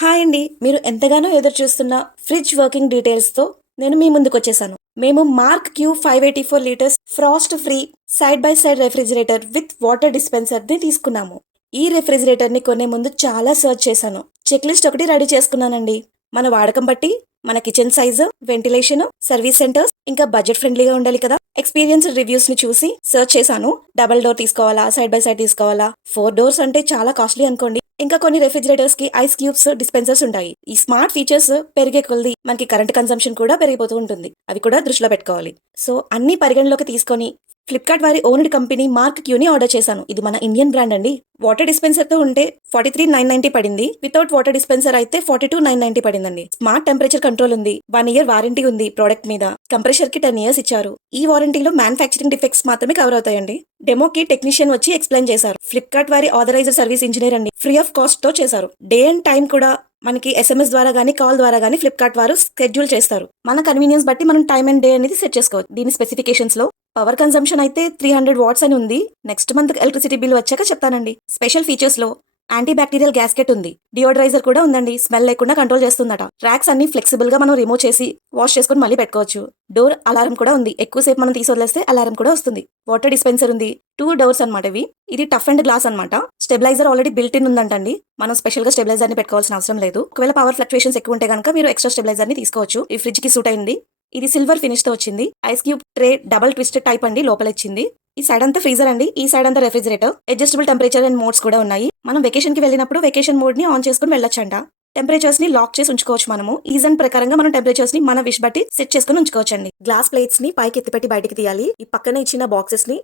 Hi అండి. మీరు ఎంతగానో ఎదురు చూస్తున్న ఫ్రిడ్జ్ వర్కింగ్ డీటెయిల్స్తో నేను మీ ముందుకు వచ్చేసాను. మేము MarQ five eighty four litres frost free side by side refrigerator with water డిస్పెన్సర్ని తీసుకున్నాము. ఈ రెఫ్రిజిరేటర్ని కొనే ముందు చాలా సర్చ్ చేశాను. చెక్ లిస్ట్ ఒకటి రెడీ చేసుకున్నానండి. మన వాడకం బట్టి మన kitchen size ventilation service centres ఇంకా బడ్జెట్ ఫ్రెండ్లీగా ఉండాలి కదా. ఎక్స్పీరియన్స్ రివ్యూస్ని చూసి సర్చ్ చేశాను. డబల్ డోర్ తీసుకోవాలా? సైడ్ బై సైడ్ తీసుకోవాలా? ఫోర్ డోర్స్ అంటే చాలా కాస్ట్లీ అనుకోండి. ఇంకా కొన్ని రెఫ్రిజిరేటర్స్కి ఐస్ క్యూబ్స్ డిస్పెన్సర్స్ ఉంటాయి. ఈ స్మార్ట్ ఫీచర్స్ పెరిగే కొలది మనకి కరెంట్ కన్సంప్షన్ కూడా పెరిగిపోతూ ఉంటుంది. అవి కూడా దృష్టిలో పెట్టుకోవాలి. సో అన్ని పరిగణలోకి తీసుకొని ఫ్లిప్కార్ట్ వారి ఓన్డ్ కంపెనీ మార్క్ క్యూని ఆర్డర్ చేశాను. ఇది మన ఇండియన్ బ్రాండ్ అండి. వాటర్ డిస్పెన్సర్తో ఉంటే ఫార్టీ త్రీ నైన్ నైన్టీ పడింది. వితౌట్ వాటర్ డిస్పెన్సర్ అయితే ఫార్టీ టూ నైన్ నైన్టీ పడిందండి. స్మార్ట్ టెంపరేచర్ కంట్రోల్ ఉంది. వన్ ఇయర్ వారంటీ ఉంది ప్రోడక్ట్ మీద. కంప్రెషర్కి టెన్ ఇయర్స్ ఇచ్చారు. ఈ వారంటీలో మ్యానుఫాక్చరింగ్ డిఫెక్ట్స్ మాత్రమే కవర్ అవుతాయండి. డెమోకి టెక్నీషియన్ వచ్చి ఎక్స్ప్లెయిన్ చేశారు. ఫ్లిప్కార్ట్ వారి ఆథరైజర్ సర్వీస్ ఇంజనీర్ అండి. ఫ్రీ ఆఫ్ కాస్ట్తో చేశారు. డే అండ్ టైం కూడా మనకి ఎస్ఎంఎస్ ద్వారా గానీ కాల్ ద్వారా గానీ ఫ్లిప్కార్ట్ వారు షెడ్యూల్ చేస్తారు. మన కన్వీనియన్స్ బట్టి మనం టైం అండ్ డే అనేది సెట్ చేసుకోవచ్చు. దీని స్పెసిఫికేషన్స్లో పవర్ కన్సంప్షన్ అయితే త్రీ హండ్రెడ్ వాట్స్ అని ఉంది. నెక్స్ట్ మంత్ ఎలక్ట్రిసిటీ బిల్ వచ్చాక చెప్తానండి. స్పెషల్ ఫీచర్స్లో యాంటీ బ్యాక్టీరియల్ గ్యాస్కెట్ ఉంది. డియోడ్రైజర్ కూడా ఉందండి. స్మెల్ లేకుండా కంట్రోల్ చేస్తుందట. ట్రాక్స్ అన్ని ఫ్లెక్సిబుల్గా మనం రిమూవ్ చేసి వాష్ చేసుకొని మళ్ళీ పెట్టుకోవచ్చు. డోర్ అలారం కూడా ఉంది. ఎక్కువసేపు మనం తీసి వదిలేస్తే అలారం కూడా వస్తుంది. వాటర్ డిస్పెన్సర్ ఉంది. టూ డోర్స్ అనమాట ఇవి. ఇది టఫ్ అండ్ గ్లాస్ అనమాట స్టెబిలైజర్ ఆల్రెడీ బిల్ట్ ఇన్ ఉందంటండి. మనం స్పెషల్గా స్టెబిలైజర్ని పెట్టుకోవాల్సిన అవసరం లేదు. ఒకవేళ పవర్ ఫ్లక్చుయేషన్స్ ఎక్కువ ఉంటే కనుక మీరు ఎక్స్ట్రా స్టెబిలైజర్ని తీసుకోవచ్చు. ఈ ఫ్రిడ్జ్కి సూట్ అయింది. ఇది సిల్వర్ ఫినిష్తో వచ్చింది. Ice cube tray double twisted type అండి లోపల ఇచ్చింది. ఈ సైడ్ అంతా ఫ్రీజర్ అండి. ఈ సైడ్ అంతా refrigerator adjustable temperature and modes కూడా ఉన్నాయి. మనం వెకేషన్కి వెళ్ళినప్పుడు వెకేషన్ మోడ్ని ఆన్ చేసుకుని వెళ్ళొచ్చంట. టెంపరేచర్స్ని లాక్ చేసి ఉంచుకోవచ్చు మనము. ఈజన్ ప్రకారంగా మనం టెంపరేచర్స్ని మన విష్ బట్టి సెట్ చేసుకుని ఉంచుకోవచ్చు అండి గ్లాస్ ప్లేట్స్ని పైకి ఎత్తిపెట్టి బయటికి తీయాలి. ఈ పక్కన ఇచ్చిన బాక్సెస్ని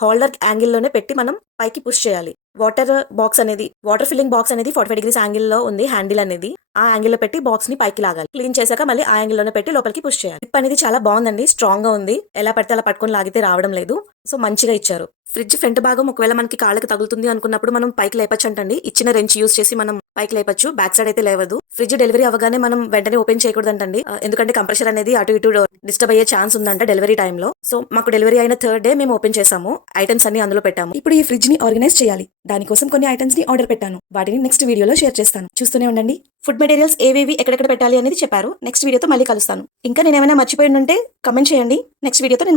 హోల్డర్ యాంగిల్లోనే పెట్టి మనం పైకి పుష్ చేయాలి. వాటర్ బాక్స్ అనేది వాటర్ ఫిల్లింగ్ బాక్స్ అనేది ఫార్టీ ఫైవ్ డిగ్రీస్ యాంగిల్లో ఉంది హ్యాండిల్ అనేది. ఆ యాంగిల్లో పెట్టి బాక్స్ని పైకి లాగాలి. క్లీన్ చేశాక మళ్ళీ ఆ యాంగిల్లోనే పెట్టి లోపలికి పుష్ చేయాలి. టిప్ అనేది చాలా బాగుందండి స్ట్రాంగ్గా ఉంది. ఎలా పడితే అలా పట్టుకొని లాగితే రావడం లేదు. సో మంచిగా ఇచ్చారు. ఫ్రిడ్జ్ ఫ్రంట్ భాగం ఒకవేళ మనకి కాళ్ళకి తగులుతుంది అనుకున్నప్పుడు మనం పైకి లేపచ్చు అంటండి. ఇచ్చిన రెంచ్ యూస్ చేసి మనం పైకి లేపచ్చు. బ్యాక్ సైడ్ అయితే లేవదు. ఫ్రిడ్జ్ డెలివరీ అవ్వగానే మనం వెంటనే ఓపెన్ చేయకూడదంటండి. ఎందుకంటే కంప్రెషర్ అనేది అటు ఇటు డిస్టర్బ్ అయ్యే ఛాన్స్ ఉందంట డెలివరీ టైంలో సో మాకు డెలివరీ అయిన థర్డ్ డే మేము ఓపెన్ చేసాము. ఐటమ్స్ అన్ని అందులో పెట్టాము. ఇప్పుడు ఈ ఫ్రిడ్జ్ని ఆర్గనైజ్ చేయాలి. దానికోసం కొన్ని ఐటమ్స్ని ఆర్డర్ పెట్టాను. వాటిని నెక్స్ట్ వీడియోలో షేర్ చేస్తాను. చూస్తూనే ఉండండి. ఫుడ్ మెటీరియల్స్ ఏవేవి ఎక్కడెక్కడ పెట్టాలి అనేది చెప్పారు. నెక్స్ట్ వీడియోతో మళ్ళీ కలుస్తాను. ఇంకా నేను ఏమైనా మర్చిపోయి ఉంటే కమెంట్ చేయండి నెక్స్ట్ వీడియోతో నేను